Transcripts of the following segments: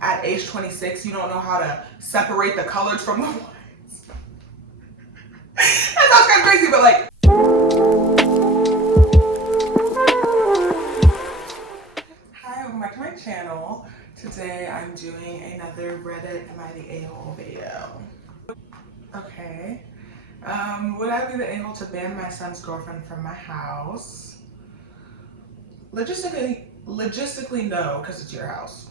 at age 26, you don't know how to separate the colors from the whites. That sounds kind of crazy, but like. Hi, welcome back to my channel. Today I'm doing another Reddit Am I the A-hole video. Okay. Would I be the a-hole to ban my son's girlfriend from my house? Logistically no, because it's your house.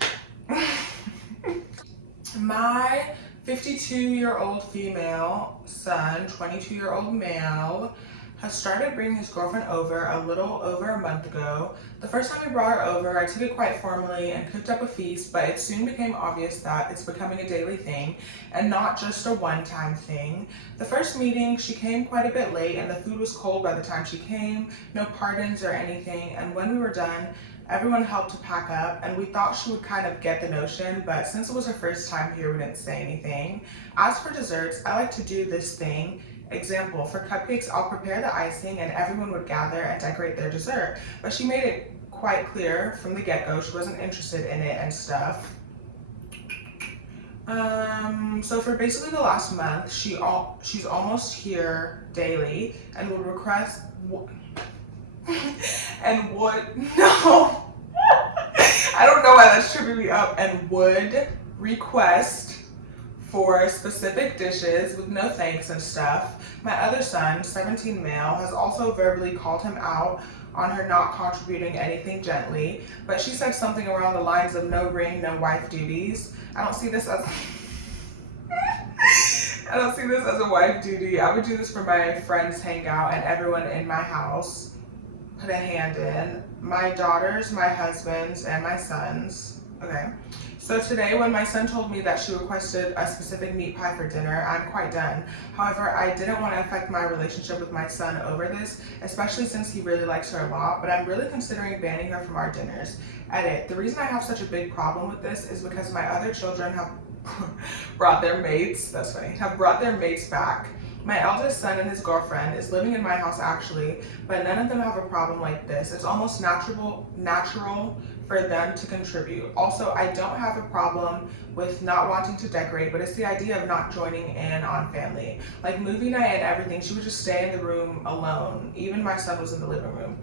My 52-year-old female son, 22-year-old male, has started bringing his girlfriend over a little over a month ago. The first time we brought her over, I took it quite formally and cooked up a feast, but it soon became obvious that it's becoming a daily thing and not just a one-time thing. The first meeting, she came quite a bit late and the food was cold by the time she came, no pardons or anything, and when we were done, everyone helped to pack up, and we thought she would kind of get the notion, but since it was her first time here, we didn't say anything. As for desserts, I like to do this thing. Example, for cupcakes, I'll prepare the icing and everyone would gather and decorate their dessert. But she made it quite clear from the get-go she wasn't interested in it and stuff. So for basically the last month, she's almost here daily and would request and would no I don't know why that's tripping me up, and would request for specific dishes with no thanks and stuff. My other son, 17 male, has also verbally called him out on her not contributing anything gently, but she said something around the lines of no ring, no wife duties. I don't see this as I don't see this as a wife duty. I would do this for my friends' hangout and everyone in my house. Put a hand in. My daughters, my husband's, and my son's. Okay. So today when my son told me that she requested a specific meat pie for dinner, I'm quite done. However, I didn't want to affect my relationship with my son over this, especially since he really likes her a lot, but I'm really considering banning her from our dinners. Edit. The reason I have such a big problem with this is because my other children have brought their mates, that's funny, have brought their mates back. My eldest son and his girlfriend is living in my house actually, but none of them have a problem like this. It's almost natural for them to contribute. Also, I don't have a problem with not wanting to decorate, but it's the idea of not joining in on family. Like movie night and everything, she would just stay in the room alone. Even my son was in the living room.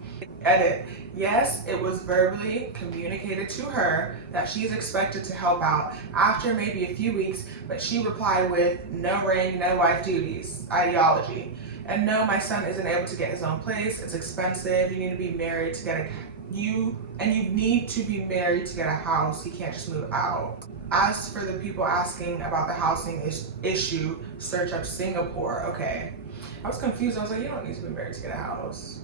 Edit. Yes, it was verbally communicated to her that she's expected to help out after maybe a few weeks, but she replied with no ring, no wife duties ideology. And no, my son isn't able to get his own place. It's expensive. You need to be married to get you need to be married to get a house. He can't just move out. As for the people asking about the housing issue, search up Singapore. Okay. I was confused. I was like, you don't need to be married to get a house.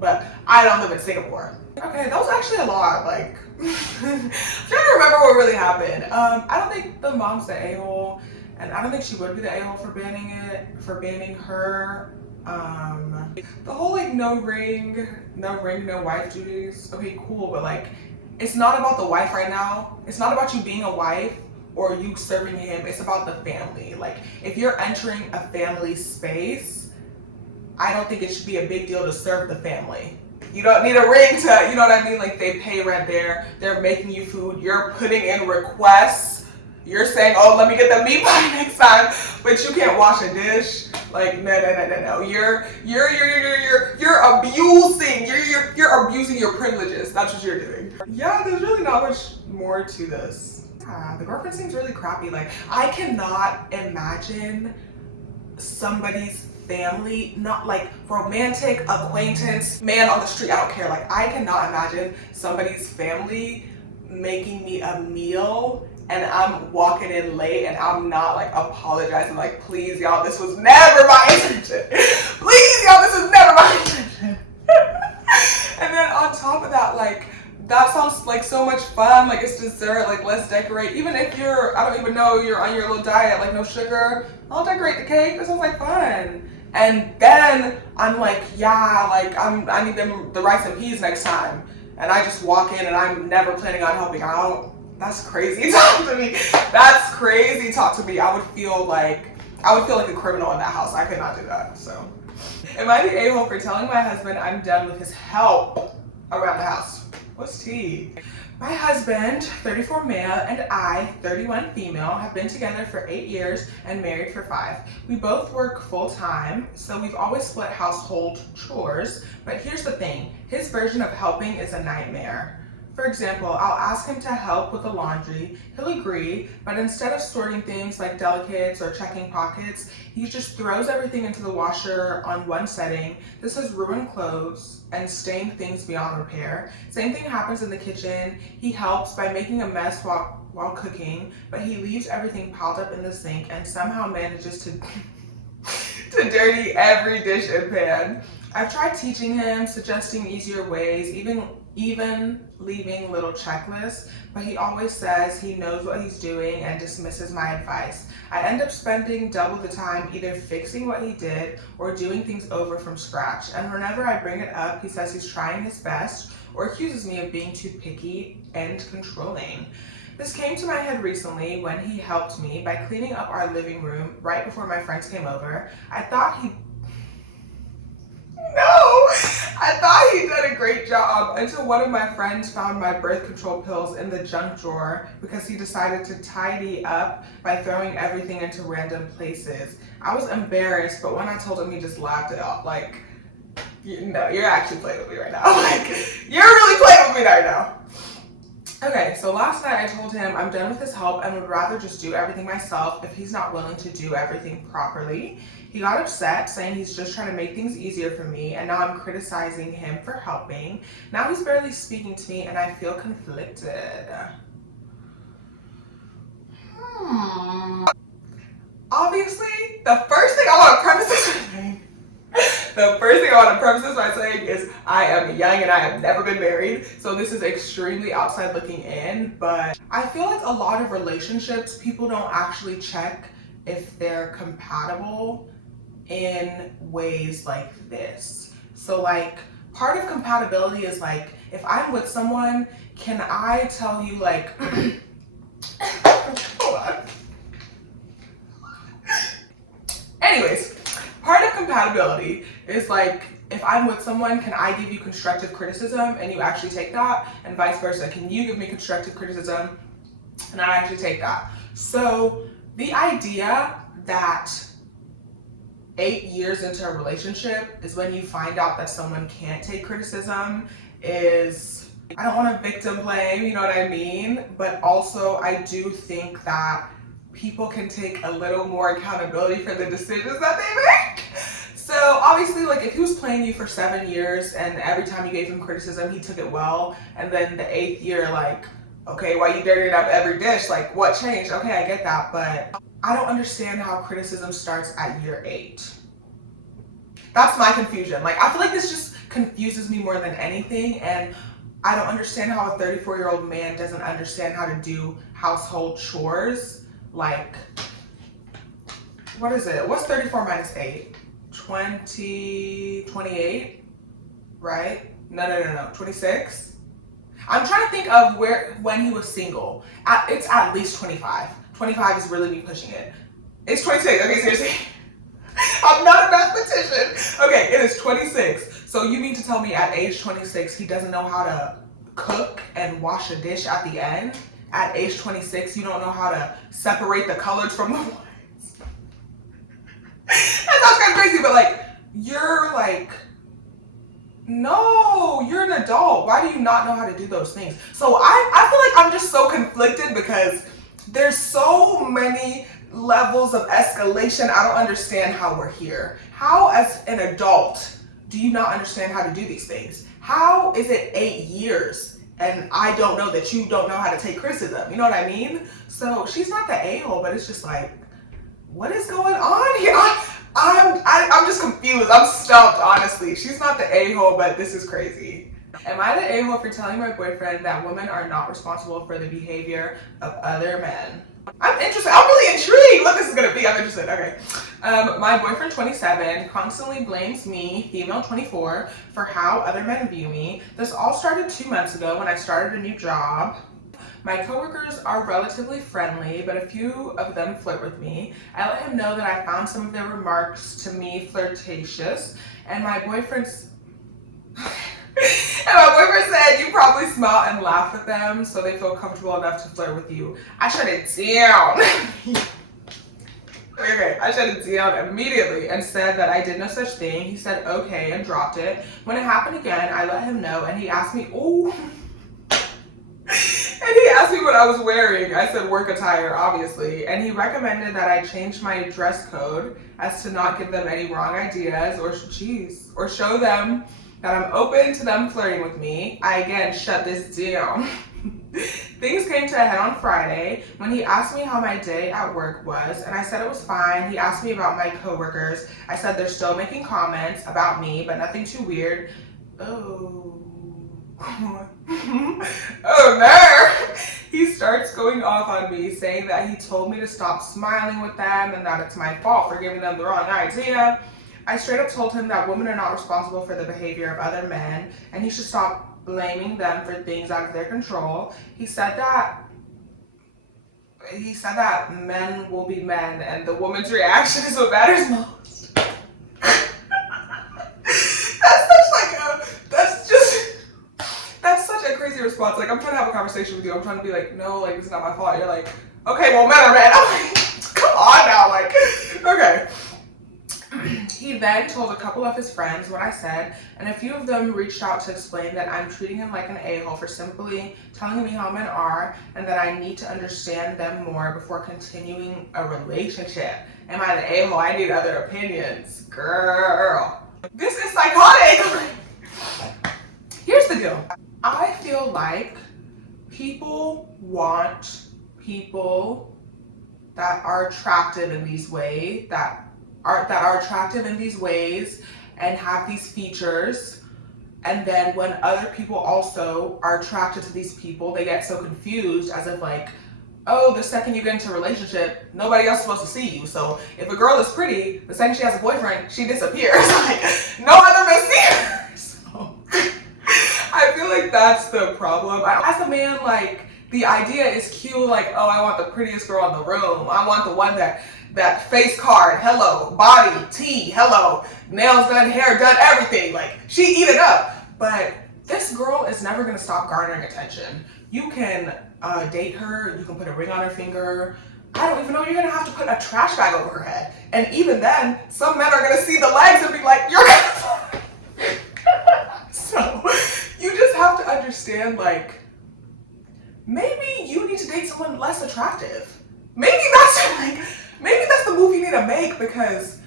But I don't live in Singapore. Okay, that was actually a lot. Like, I'm trying to remember what really happened. I don't think the mom's the a-hole, and I don't think she would be the a-hole for banning her. The whole like no ring, no wife duties. Okay, cool, but like, it's not about the wife right now. It's not about you being a wife or you serving him. It's about the family. Like, if you're entering a family space, I don't think it should be a big deal to serve the family. You don't need a ring to, you know what I mean? Like, they pay rent there, they're making you food, you're putting in requests, you're saying, oh, let me get the meat pie next time, but you can't wash a dish. Like, no. You're abusing your privileges. That's what you're doing. Yeah, there's really not much more to this. The girlfriend seems really crappy. Like, I cannot imagine somebody's family, not like romantic acquaintance, man on the street, I don't care. Like, I cannot imagine somebody's family making me a meal and I'm walking in late and I'm not like apologizing, like, please y'all, this was never my intention. Please y'all, this was never my intention. And then on top of that, like, that sounds like so much fun. Like, it's dessert, like, let's decorate. Even if I don't even know you're on your little diet, like no sugar, I'll decorate the cake. That sounds like fun. And then I'm like, yeah, like I need the rice and peas next time. And I just walk in and I'm never planning on helping out. That's crazy talk to me. That's crazy talk to me. I would feel like a criminal in that house. I could not do that. So, am I the a-hole for telling my husband I'm done with his help around the house? What's tea? My husband, 34 male, and I, 31 female, have been together for 8 years and married for 5. We both work full time, so we've always split household chores, but here's the thing, his version of helping is a nightmare. For example, I'll ask him to help with the laundry, he'll agree, but instead of sorting things like delicates or checking pockets, he just throws everything into the washer on one setting. This has ruined clothes and stained things beyond repair. Same thing happens in the kitchen. He helps by making a mess while cooking, but he leaves everything piled up in the sink and somehow manages to to dirty every dish and pan. I've tried teaching him, suggesting easier ways, even leaving little checklists, but he always says he knows what he's doing and dismisses my advice. I end up spending double the time either fixing what he did or doing things over from scratch. And whenever I bring it up, he says he's trying his best or accuses me of being too picky and controlling. This came to my head recently when he helped me by cleaning up our living room right before my friends came over. I thought he'd done a great job until one of my friends found my birth control pills in the junk drawer because he decided to tidy up by throwing everything into random places. I was embarrassed, but when I told him, he just laughed it off. Like, you're actually playing with me right now. Like, you're really playing with me right now. Okay, so last night I told him I'm done with his help and would rather just do everything myself if he's not willing to do everything properly. He got upset, saying he's just trying to make things easier for me, and now I'm criticizing him for helping. Now he's barely speaking to me, and I feel conflicted. Obviously, the first thing I want to preface this by saying is I am young and I have never been married, so this is extremely outside looking in, but I feel like a lot of relationships, people don't actually check if they're compatible in ways like this. So like, part of compatibility is like, if I'm with someone, can I tell you like, hold on. Anyways, part of compatibility is like, if I'm with someone, can I give you constructive criticism and you actually take that? And vice versa, can you give me constructive criticism and I actually take that? So the idea that 8 years into a relationship is when you find out that someone can't take criticism is, I don't want to victim blame, you know what I mean? But also I do think that people can take a little more accountability for the decisions that they make. So obviously, like, if he was playing you for 7 years and every time you gave him criticism, he took it well, and then the 8th year, like, okay, why you dirtying up every dish? Like, what changed? Okay, I get that, but I don't understand how criticism starts at year 8. That's my confusion. Like, I feel like this just confuses me more than anything, and I don't understand how a 34-year-old man doesn't understand how to do household chores. Like, what is it? What's 34 minus 8? 28, right? No, 26. I'm trying to think of when he was single. It's at least 25. 25 is really me pushing it. It's 26, okay, seriously. I'm not a mathematician. Okay, it is 26. So you mean to tell me at age 26, he doesn't know how to cook and wash a dish at the end? At age 26, you don't know how to separate the colors from the wines? That sounds kind of crazy, but like, you're like, no, you're an adult. Why do you not know how to do those things? So I feel like I'm just so conflicted because there's so many levels of escalation. I don't understand how we're here. How, as an adult, do you not understand how to do these things? How is it 8 years and I don't know that you don't know how to take criticism? You know what I mean? So she's not the a-hole, but it's just like, what is going on here? I'm just confused. I'm stumped, honestly. She's not the a-hole, but this is crazy. Am I the a-hole for telling my boyfriend that women are not responsible for the behavior of other men? I'm interested. I'm really intrigued what this is gonna be. I'm interested. Okay. My boyfriend, 27, constantly blames me, female 24, for how other men view me. This all started 2 months ago when I started a new job. My coworkers are relatively friendly, but a few of them flirt with me. I let him know that I found some of their remarks to me flirtatious, and my boyfriend's my boyfriend said, you probably smile and laugh at them so they feel comfortable enough to flirt with you. I shut it down. Okay, I shut it down immediately and said that I did no such thing. He said okay and dropped it. When it happened again, I let him know and he asked me, ooh. And he asked me what I was wearing. I said work attire, obviously. And he recommended that I change my dress code as to not give them any wrong ideas or show them that I'm open to them flirting with me. I again shut this down. Things came to a head on Friday when he asked me how my day at work was, and I said it was fine. He asked me about my coworkers. I said they're still making comments about me, but nothing too weird. Oh. Oh no! He starts going off on me, saying that he told me to stop smiling with them and that it's my fault for giving them the wrong idea. I straight up told him that women are not responsible for the behavior of other men and he should stop blaming them for things out of their control. He said that men will be men and the woman's reaction is what matters most. That's such a crazy response. Like, I'm trying to have a conversation with you. I'm trying to be like, no, like, it's not my fault. You're like, okay, well, men are men. I'm like, come on now, like, okay. He then told a couple of his friends what I said, and a few of them reached out to explain that I'm treating him like an a-hole for simply telling me how men are, and that I need to understand them more before continuing a relationship. Am I the a-hole? I need other opinions. Girl. This is psychotic. Here's the deal. I feel like people want people that are attractive in these ways, that are attractive in these ways and have these features. And then when other people also are attracted to these people, they get so confused as if like, oh, the second you get into a relationship, nobody else is supposed to see you. So if a girl is pretty, the second she has a boyfriend, she disappears. Like, no other men see her. So I feel like that's the problem. As a man, like, the idea is cute, like, oh, I want the prettiest girl in the room. I want the one that face card, hello, body, tea, hello, nails done, hair done, everything. Like, she eat it up. But this girl is never gonna stop garnering attention. You can date her, you can put a ring on her finger. I don't even know, you're gonna have to put a trash bag over her head. And even then, some men are gonna see the legs and be like, you're gonna So, you just have to understand, like, maybe you need to date someone less attractive. Maybe that's the move you need to make, because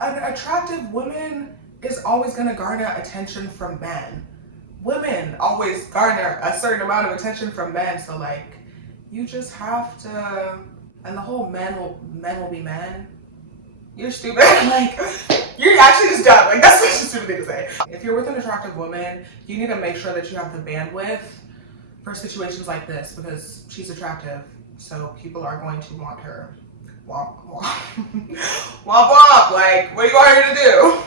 an attractive woman is always going to garner attention from men. Women always garner a certain amount of attention from men, so like, you just have to, and the whole men will be men. You're stupid. Like, you're actually just dumb. Like, that's such a stupid thing to say. If you're with an attractive woman, you need to make sure that you have the bandwidth for situations like this, because she's attractive, so people are going to want her. Womp womp. Womp womp. Like, what do you want her to do?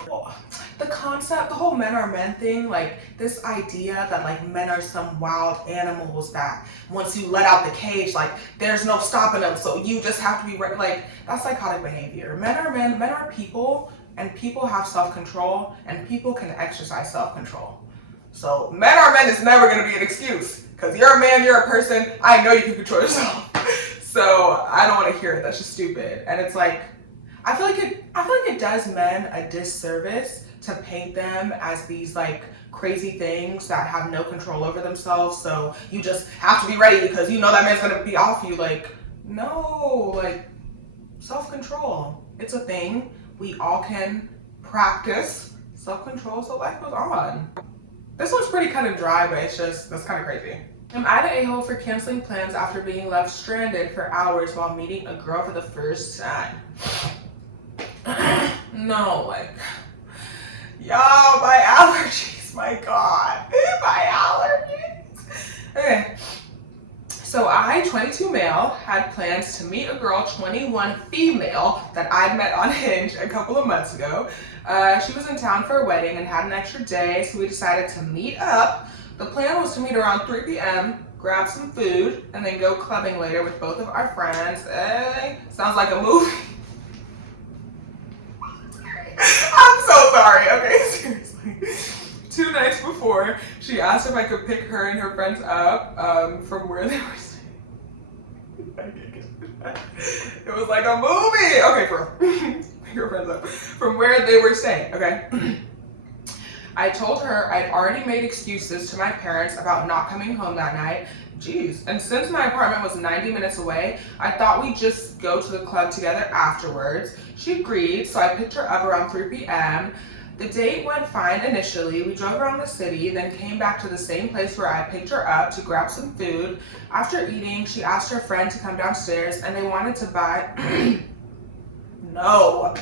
The concept, the whole men are men thing, like this idea that like men are some wild animals that once you let out the cage, like there's no stopping them, so you just have to be ready. Like, that's psychotic behavior. Men are men, men are people, and people have self-control, and people can exercise self-control. So men are men is never going to be an excuse, because you're a man, you're a person, I know you can control yourself. So I don't want to hear it. That's just stupid. And it's like, I feel like it does men a disservice to paint them as these like crazy things that have no control over themselves. So you just have to be ready because you know that man's gonna be off you. Like, no, like, self-control. It's a thing. We all can practice self-control, so life goes on. This one's pretty cut and dry, but it's just, that's kind of crazy. Am I the a-hole for canceling plans after being left stranded for hours while meeting a girl for the first time? No, like, y'all, my allergies, my God, my allergies. Okay, so I, 22 male, had plans to meet a girl, 21 female, that I'd met on Hinge a couple of months ago. She was in town for a wedding and had an extra day, so we decided to meet up. The plan was to meet around 3 p.m., grab some food, and then go clubbing later with both of our friends. Sounds like a movie. I'm so sorry, okay, seriously. 2 nights before, she asked if I could pick her and her friends up from where they were staying. It was like a movie. Okay, for real. Pick her friends up from where they were staying. Okay. I told her I'd already made excuses to my parents about not coming home that night. Jeez. And since my apartment was 90 minutes away, I thought we'd just go to the club together afterwards. She agreed, so I picked her up around 3 p.m. The date went fine initially. We drove around the city, then came back to the same place where I picked her up to grab some food. After eating, she asked her friend to come downstairs, and they wanted to buy... No.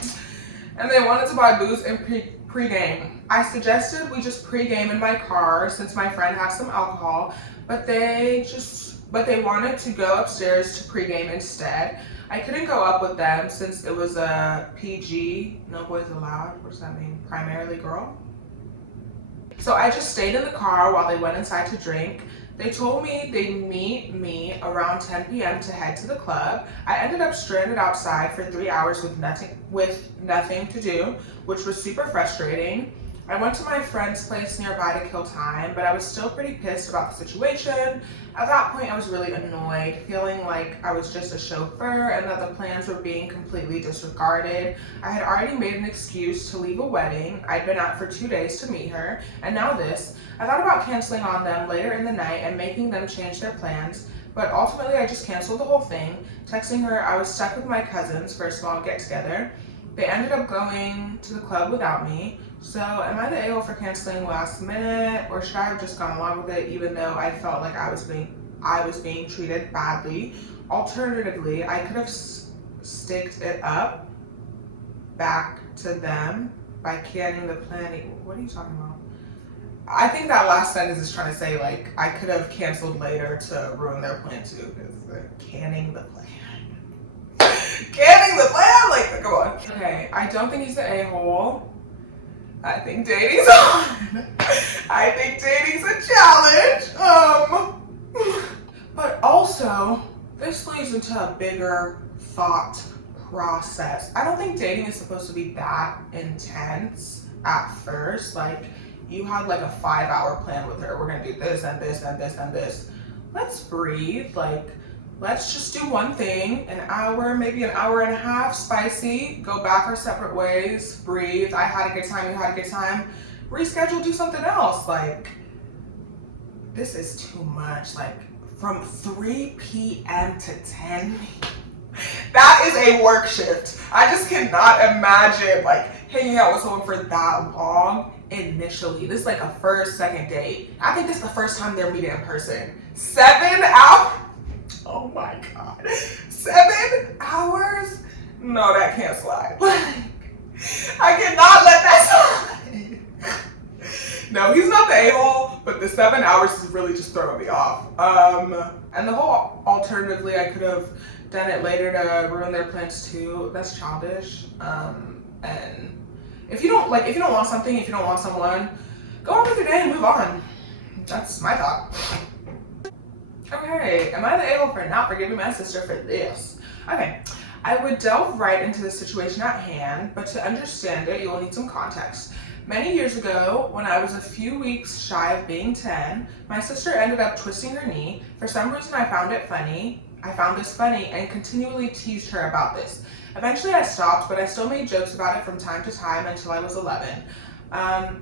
And they wanted to buy booze and pre-game. I suggested we just pre-game in my car since my friend had some alcohol, but they wanted to go upstairs to pre-game instead. I couldn't go up with them since it was a PG, no boys allowed. What does that mean? Primarily girl. So I just stayed in the car while they went inside to drink. They told me they'd meet me around 10 p.m. to head to the club. I ended up stranded outside for 3 hours with nothing to do, which was super frustrating. I went to my friend's place nearby to kill time, but I was still pretty pissed about the situation. At that point, I was really annoyed, feeling like I was just a chauffeur and that the plans were being completely disregarded. I had already made an excuse to leave a wedding I'd been at for 2 days to meet her, and now this. I thought about canceling on them later in the night and making them change their plans, but ultimately I just canceled the whole thing, texting her I was stuck with my cousins for a small get-together. They ended up going to the club without me. So am I the a-hole for canceling last minute, or should I have just gone along with it even though I felt like I was being treated badly? Alternatively, I could have staked it up back to them by canning the planning. What are you talking about? I think that last sentence is trying to say like I could have canceled later to ruin their plan too, because canning the plan. Canning the plan? Like, come on. Okay, I don't think he's the a-hole. I think dating's on. I think dating's a challenge. But also, this leads into a bigger thought process. I don't think dating is supposed to be that intense at first. Like, you had like a 5-hour plan with her. We're gonna do this and this and this and this. Let's breathe. Like, let's just do one thing, an hour, maybe an hour and a half, spicy, go back our separate ways, breathe. I had a good time, you had a good time. Reschedule, do something else. Like, this is too much. Like, from 3 p.m. to 10 that is a work shift. I just cannot imagine like hanging out with someone for that long initially. This is like a first, second date. I think this is the first time they're meeting in person. 7 hours? Oh my God. 7 hours? No, that can't slide. I cannot let that slide. No, he's not the a-hole, but the 7 hours is really just throwing me off. And the whole alternatively, I could have done it later to ruin their plans too. That's childish. And if you don't want something, if you don't want someone, go on with your day and move on. That's my thought. Okay, am I the a-hole for not forgiving my sister for this? Okay, I would delve right into the situation at hand, but to understand it, you will need some context. Many years ago, when I was a few weeks shy of being 10, my sister ended up twisting her knee. For some reason, I found this funny and continually teased her about this. Eventually, I stopped, but I still made jokes about it from time to time until I was 11.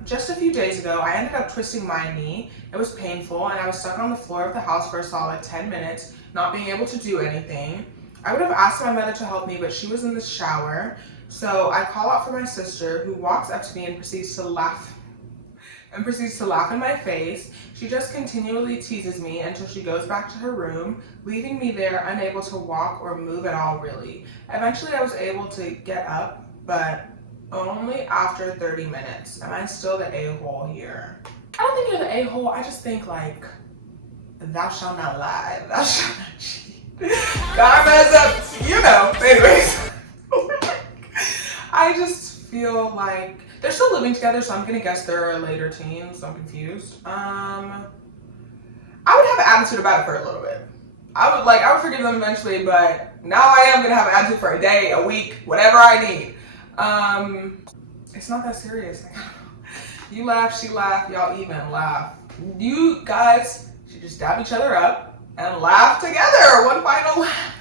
Just a few days ago, I ended up twisting my knee. It was painful, and I was stuck on the floor of the house for a solid 10 minutes, not being able to do anything. I would have asked my mother to help me, but she was in the shower. So I call out for my sister, who walks up to me and proceeds to laugh in my face. She just continually teases me until she goes back to her room, leaving me there unable to walk or move at all, really. Eventually, I was able to get up, but only after 30 minutes. Am I still the a-hole here? I don't think you're the a-hole. I just think, like, thou shalt not lie. Thou shalt not cheat. Karma's up, you know. Anyways. I just feel like they're still living together, so I'm gonna guess they're later teens, so I'm confused. I would have an attitude about it for a little bit. I would forgive them eventually, but now I am gonna have an attitude for a day, a week, whatever I need. It's not that serious. You laugh, she laugh, y'all even laugh. You guys should just dab each other up and laugh together. One final laugh.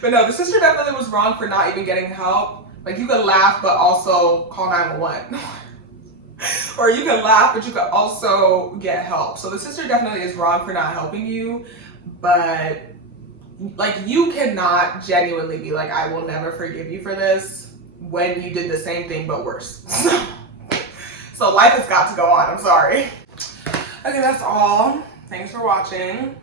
But no, the sister definitely was wrong for not even getting help. Like, you could laugh, but also call 911. Or you can laugh, but you could also get help. So the sister definitely is wrong for not helping you. But, like, you cannot genuinely be like, I will never forgive you for this, when you did the same thing but worse. So life has got to go on. I'm sorry. Okay, that's all. Thanks for watching.